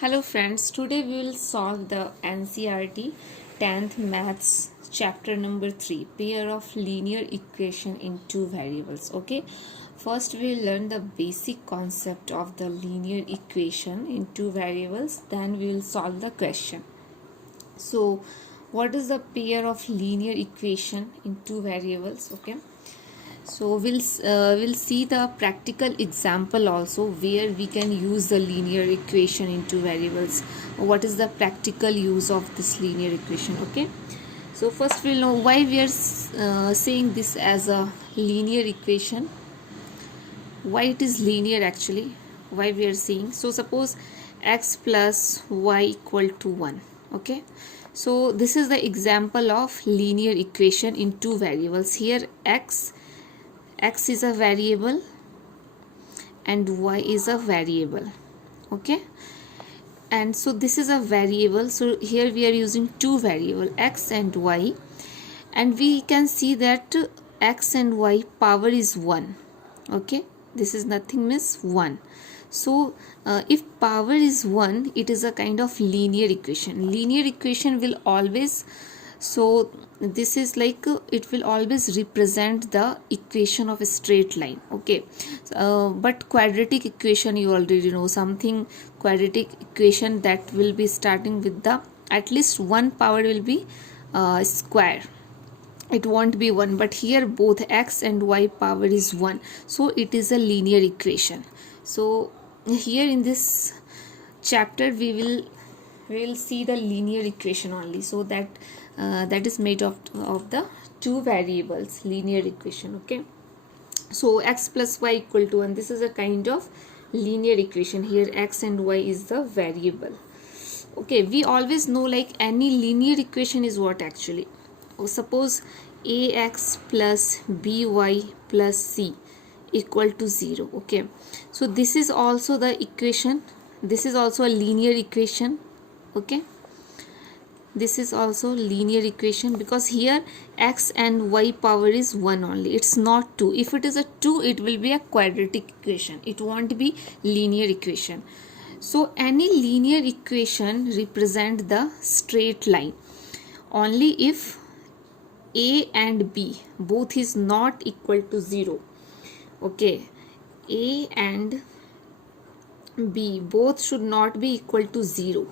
Hello friends, today we will solve the NCERT 10th Maths chapter number 3, pair of linear equation in two variables. Okay, first we will learn the basic concept of the linear equation in two variables, then we will solve the question. So what is the pair of linear equation in two variables? Okay, so we'll see the practical example also where we can use the linear equation in two variables. What is the practical use of this linear equation? Okay, so first we'll know why we are saying this as a linear equation, why it is linear actually, why we are saying. So suppose x plus y equal to 1. Okay, so this is the example of linear equation in two variables. Here x is a variable and y is a variable. Okay, and so this is a variable, so here we are using two variable x and y, and we can see that x and y power is 1. Okay, this is nothing miss 1. So if power is 1, it is a kind of linear equation. Linear equation will always, so this is like it will always represent the equation of a straight line. Okay, but quadratic equation, you already know something. Quadratic equation that will be starting with the at least one power will be square, it won't be 1, but here both x and y power is 1, so it is a linear equation. So here in this chapter we will see the linear equation only, so that that is made of the two variables linear equation. Okay, so x plus y equal to 1, this is a kind of linear equation. Here x and y is the variable. Okay, we always know like any linear equation is what actually. Suppose ax plus by plus c equal to 0. Okay, so this is also the equation, this is also a linear equation. Okay, this is also linear equation because here x and y power is 1 only, it's not 2. If it is a 2, it will be a quadratic equation, it won't be linear equation. So any linear equation represent the straight line only if a and b both is not equal to 0. Okay, a and b both should not be equal to 0.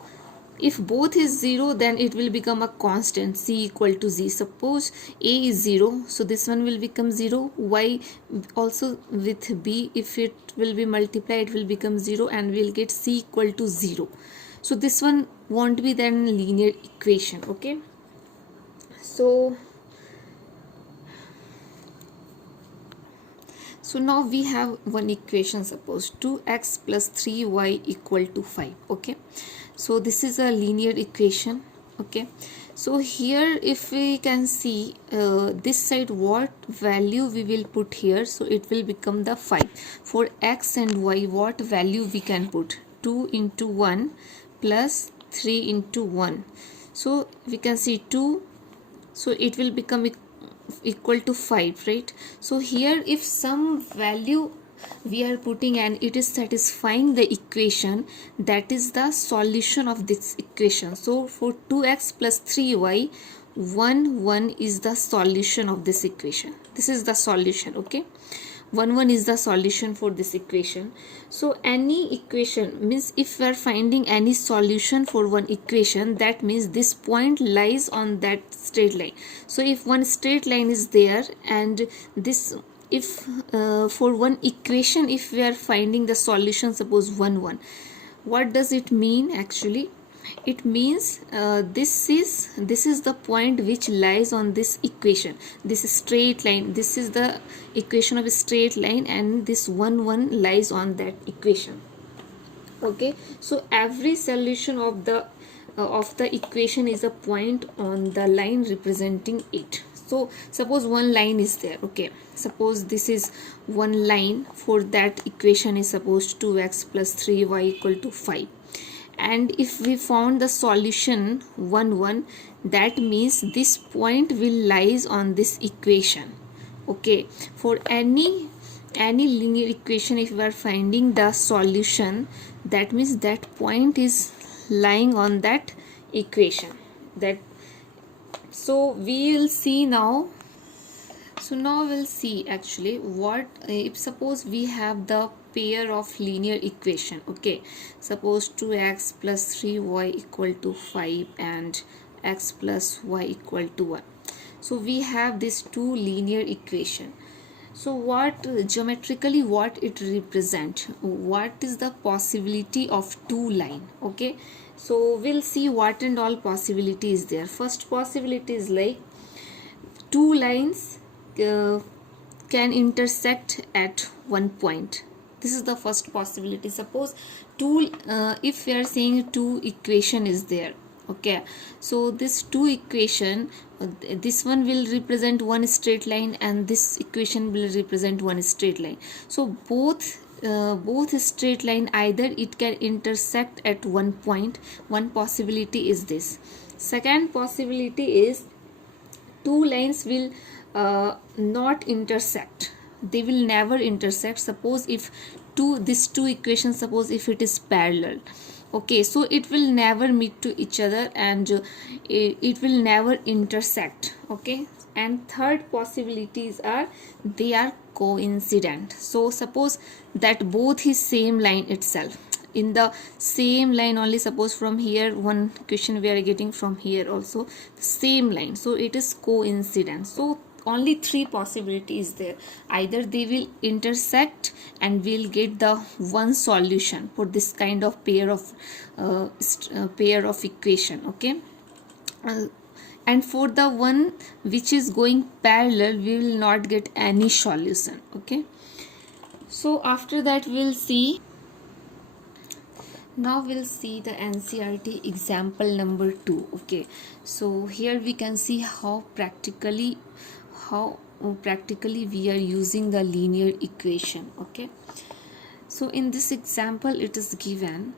If both is 0, then it will become a constant, c equal to z. Suppose a is 0, so this one will become 0. Y also with b, if it will be multiplied, it will become 0, and we'll get c equal to 0. So this one won't be then linear equation. Okay, so now we have one equation, suppose 2x plus 3y equal to 5. Okay, so this is a linear equation. Okay, so here if we can see this side what value we will put here, so it will become the 5. For x and y, what value we can put? 2 into 1 plus 3 into 1. So we can see 2, so it will become equal to 5, right? So here if some value we are putting and it is satisfying the equation, that is the solution of this equation. So for 2x plus 3y, 1 is the solution of this equation. This is the solution. Okay, 1 is the solution for this equation. So any equation means if we are finding any solution for one equation, that means this point lies on that straight line. So if one straight line is there, and this, if for one equation if we are finding the solution, suppose 1, what does it mean actually? It means this is the point which lies on this equation, this straight line. This is the equation of a straight line, and this 1 lies on that equation. Okay, so every solution of the equation is a point on the line representing it. So suppose one line is there. Okay, suppose this is one line, for that equation is supposed 2x plus 3y equal to 5. And if we found the solution 1, that means this point will lies on this equation. Okay, for any linear equation, if we are finding the solution, that means that point is lying on that equation. That, so we will see now. So now we'll see actually what if suppose we have the pair of linear equation. Okay, suppose 2x plus 3y equal to 5 and x plus y equal to 1. So we have these two linear equation. So what geometrically what it represent, what is the possibility of two line? Okay, so we'll see what and all possibility is there. First possibility is like two lines can intersect at one point. This is the first possibility. Suppose two if we are saying two equation is there. Okay, so this two equation, this one will represent one straight line and this equation will represent one straight line. So both straight line, either it can intersect at one point. One possibility is this. Second possibility is two lines will not intersect. They will never intersect. Suppose if these two equations, suppose if it is parallel, okay, so it will never meet to each other and it will never intersect. Okay, and third possibilities are they are coincident. So suppose that both is same line itself, in the same line only. Suppose from here one question we are getting, from here also same line, so it is coincident. So only three possibilities there. Either they will intersect and we'll get the one solution for this kind of pair of equation. Okay, and for the one which is going parallel, we will not get any solution. Okay, so after that we'll see. Now we'll see the NCERT example number 2. Okay, so here we can see how practically we are using the linear equation. Okay, so in this example it is given,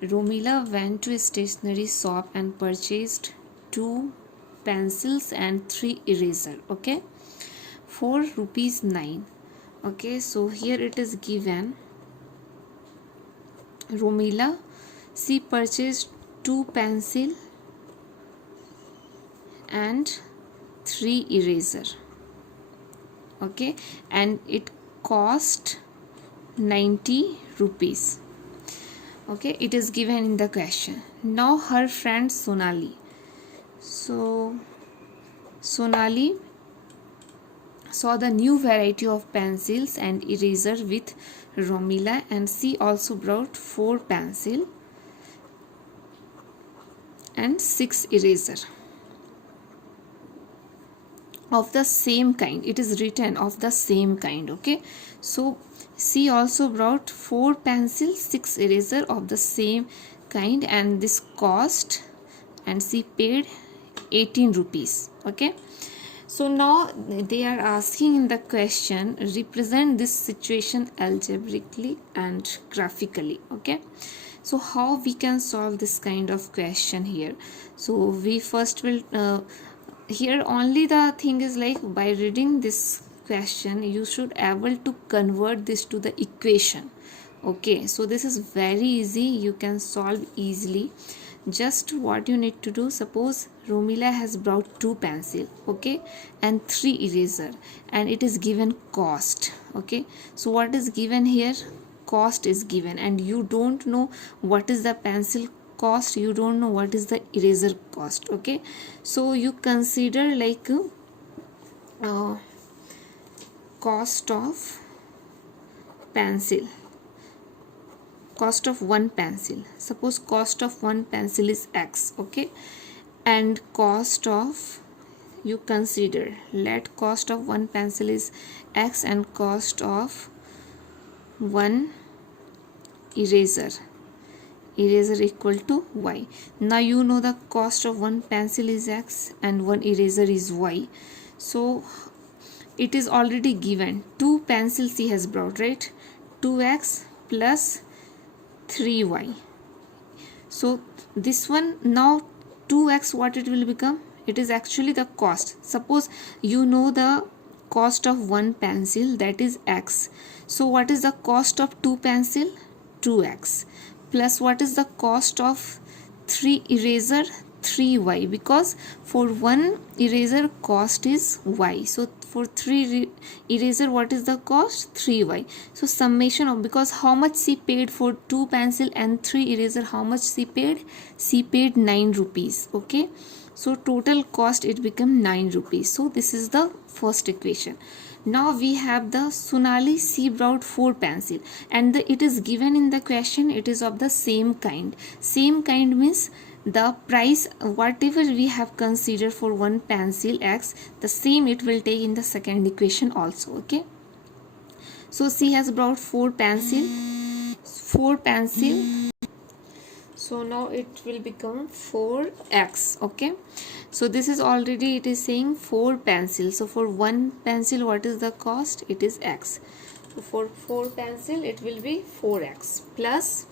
Romila went to a stationery shop and purchased 2 pencils and 3 eraser. Okay, for ₹9. Okay, so here it is given, Romila, she purchased 2 pencil and 3 eraser. Okay, and it cost 90 rupees. Okay, it is given in the question. Now her friend Sonali, so Sonali saw the new variety of pencils and eraser with Romila, and she also brought 4 pencil and 6 eraser of the same kind. It is written of the same kind. Okay, so she also brought 4 pencils, 6 eraser of the same kind, and this cost, and she paid 18 rupees. Okay, so now they are asking in the question, represent this situation algebraically and graphically. Okay, so how we can solve this kind of question here? So we first will here only the thing is like, by reading this question you should able to convert this to the equation. Okay, so this is very easy, you can solve easily. Just what you need to do, suppose Romila has brought 2 pencil, okay, and 3 eraser, and it is given cost. Okay, so what is given here? Cost is given, and you don't know what is the pencil cost, you don't know what is the eraser cost. Okay, so you consider like cost of pencil, cost of one pencil. Suppose cost of one pencil is X. Okay, and cost of, you consider, let cost of one pencil is X and cost of one eraser equal to Y. Now you know the cost of one pencil is X and one eraser is Y. So it is already given, 2 pencils he has brought, right? 2X plus 3Y. So this one, now 2X, what it will become? It is actually the cost. Suppose you know the cost of one pencil, that is X. So what is the cost of 2 pencil? 2X plus what is the cost of 3 eraser? 3y, because for 1 eraser cost is y, so for 3 eraser what is the cost? 3y. So summation of, because how much she paid for 2 pencil and 3 eraser, how much she paid? She paid 9 rupees. Okay, so total cost it become 9 rupees. So this is the first equation. Now we have the Sonali, she brought 4 pencil, and it is given in the question, it is of the same kind. Same kind means the price whatever we have considered for one pencil x, the same it will take in the second equation also. Okay, so she has brought 4 pencil. So now it will become 4x. Okay, so this is already, it is saying 4 pencils. So for 1 pencil what is the cost? It is x. So for 4 pencil it will be 4x plus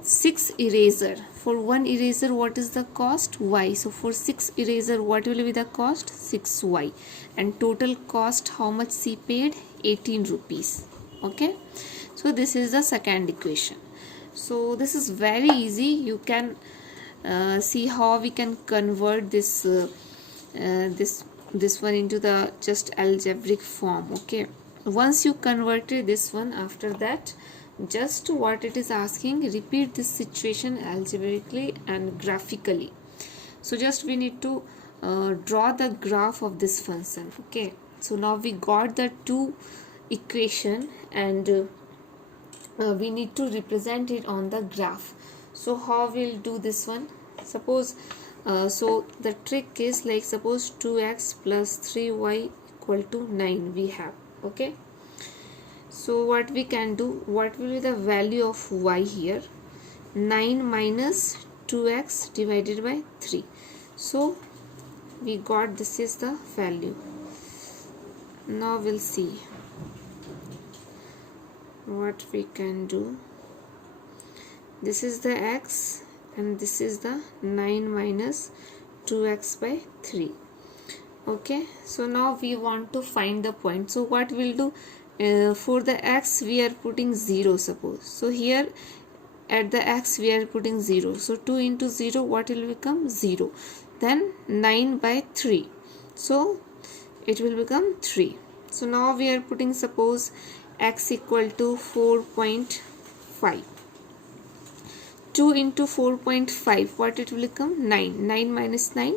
6 eraser. For 1 eraser what is the cost? Y. So for 6 eraser what will be the cost? 6y. And total cost how much she paid? 18 rupees. Okay, so this is the second equation. So this is very easy. You can see how we can convert this this one into the just algebraic form. Okay, once you converted this one, after that just what it is asking, repeat this situation algebraically and graphically. So just we need to draw the graph of this function. Okay, so now we got the 2 equation, and we need to represent it on the graph. So how we'll do this one? Suppose so the trick is like, suppose 2x plus 3y equal to 9 we have. Okay, so what we can do, what will be the value of y here? 9 minus 2x divided by 3. So we got, this is the value. Now we'll see what we can do. This is the x and this is the 9 minus 2x by 3. Okay, so now we want to find the point. So what we'll do, for the x we are putting 0, suppose. So here at the x we are putting 0. So 2 into 0 what will become? 0. Then 9 by 3. So it will become 3. So now we are putting, suppose x equal to 4.5. 2 into 4.5 what it will become? 9. 9 minus 9,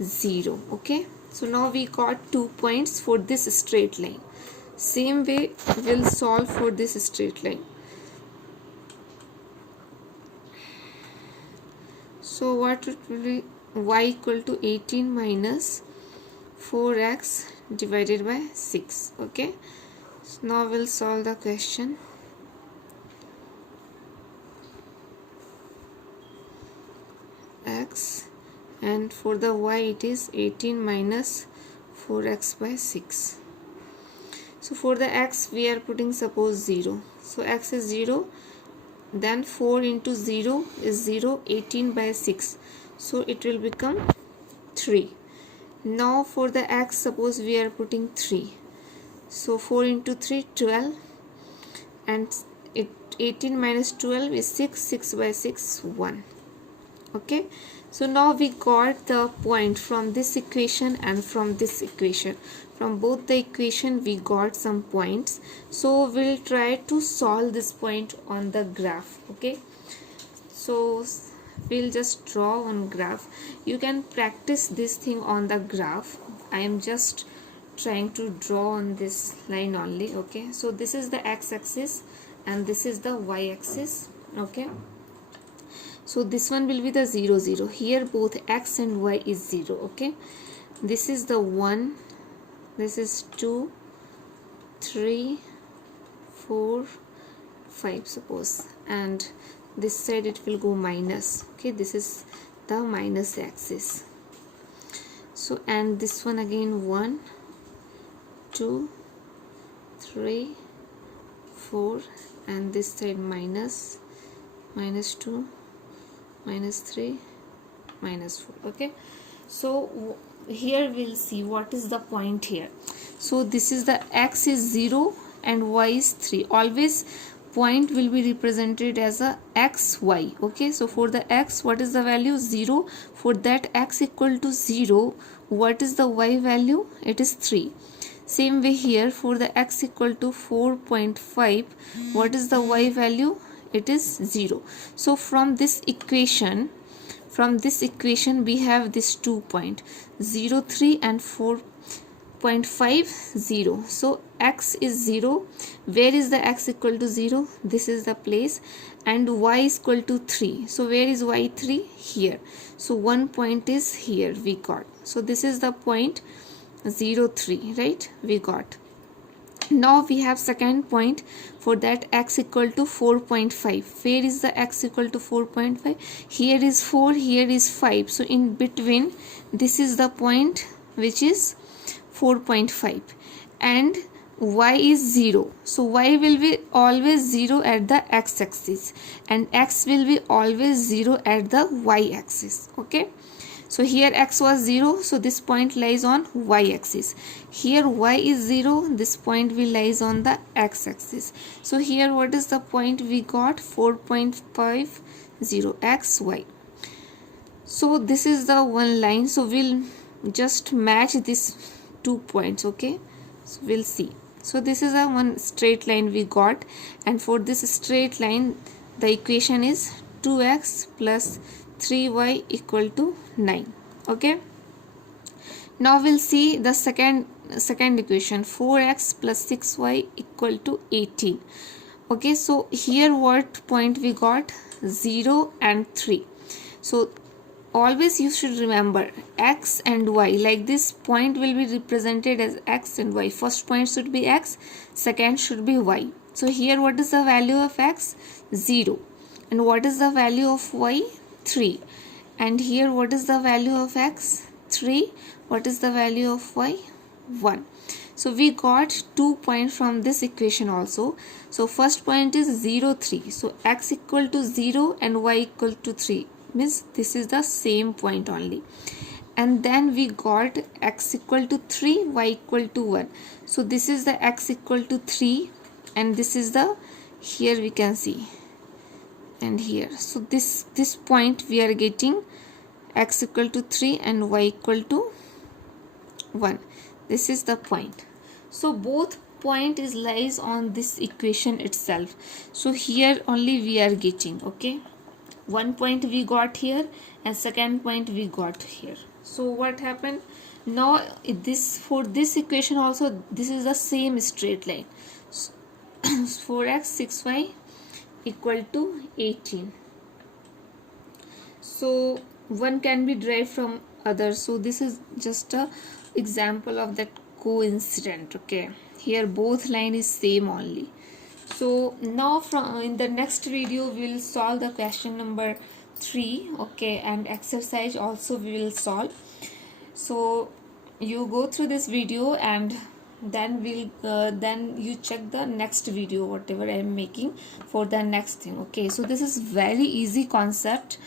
0. Okay, so now we got 2 points for this straight line. Same way we'll solve for this straight line. So what it will be? Y equal to 18 minus 4x divided by 6. Okay, so now we'll solve the question. X, and for the y it is 18 minus 4x by 6. So for the x we are putting, suppose 0. So x is 0, then 4 into 0 is 0, 18 by 6. So it will become 3. Now for the x, suppose we are putting 3. So 4 into 3, 12, and 18 minus 12 is 6, 6 by 6, 1. Okay, so now we got the point from this equation and from this equation. From both the equation we got some points. So we'll try to solve this point on the graph. Okay, so we'll just draw on graph. You can practice this thing on the graph. I am just trying to draw on this line only. Okay, so this is the x-axis and this is the y-axis. Okay, so this one will be the 0, 0. Here both x and y is 0. Okay, this is the 1, this is 2, 3, 4, 5 suppose, and this side it will go minus. Okay, this is the minus axis. So and this one again 1, 2, 3, 4, and this side minus, minus 2, minus 3, minus 4. Okay, so here we'll see what is the point here. So this is the x is 0 and y is 3. Always point will be represented as a xy. Okay, so for the x, what is the value? 0. For that x equal to 0, what is the y value? It is 3. Same way here, for the x equal to 4.5, what is the y value? It is 0. So from this equation we have this 2 point, 0, 3 and 4.5, 0. So x is 0. Where is the x equal to 0? This is the place. And y is equal to 3. So where is y? 3 here. So one point is here we got. So this is the point 0, 3, right? We got. Now we have second point. For that x equal to 4.5. Where is the x equal to 4.5? Here is 4, here is 5. So in between, this is the point which is 4.5. And y is 0. So y will be always 0 at the x-axis. And x will be always 0 at the y-axis. Okay. So here x was 0, so this point lies on y-axis. Here y is 0, this point will lies on the x-axis. So here what is the point we got? 4.50 xy. So this is the one line. So we'll just match these 2 points. Okay, so we'll see. So this is a one straight line we got, and for this straight line the equation is 2x plus 3y equal to 9. Okay, now we'll see the second equation, 4x plus 6y equal to 18. Okay, so here what point we got? 0 and 3. So always you should remember x and y, like this point will be represented as x and y. First point should be x, second should be y. So here what is the value of x? 0. And what is the value of y? 3. And here what is the value of x? 3. What is the value of y? 1. So we got 2 points from this equation also. So first point is 0, 3. So x equal to 0 and y equal to 3. Means this is the same point only. And then we got x equal to 3, y equal to 1. So this is the x equal to 3 and this is the, here we can see, and here. So this point we are getting x equal to 3 and y equal to 1. This is the point. So both point is lies on this equation itself. So here only we are getting, okay, one point we got here and second point we got here. So what happened now? This, for this equation also, this is the same straight line. 4x 6y equal to 18. So one can be derived from other. So this is just a example of that coincident. Okay, here both line is same only. So now from in the next video we will solve the question number 3. Okay, and exercise also we will solve. So you go through this video and then then you check the next video whatever I am making for the next thing. Okay, so this is very easy concept.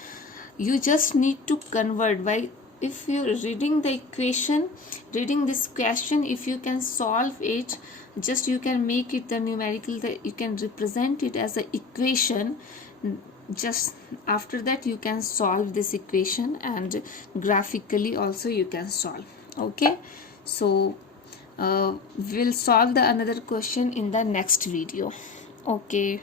You just need to convert by, if you're reading the equation, reading this question, if you can solve it, just you can make it the numerical, that you can represent it as an equation. Just after that you can solve this equation, and graphically also you can solve. Okay, so we'll solve the another question in the next video. Okay.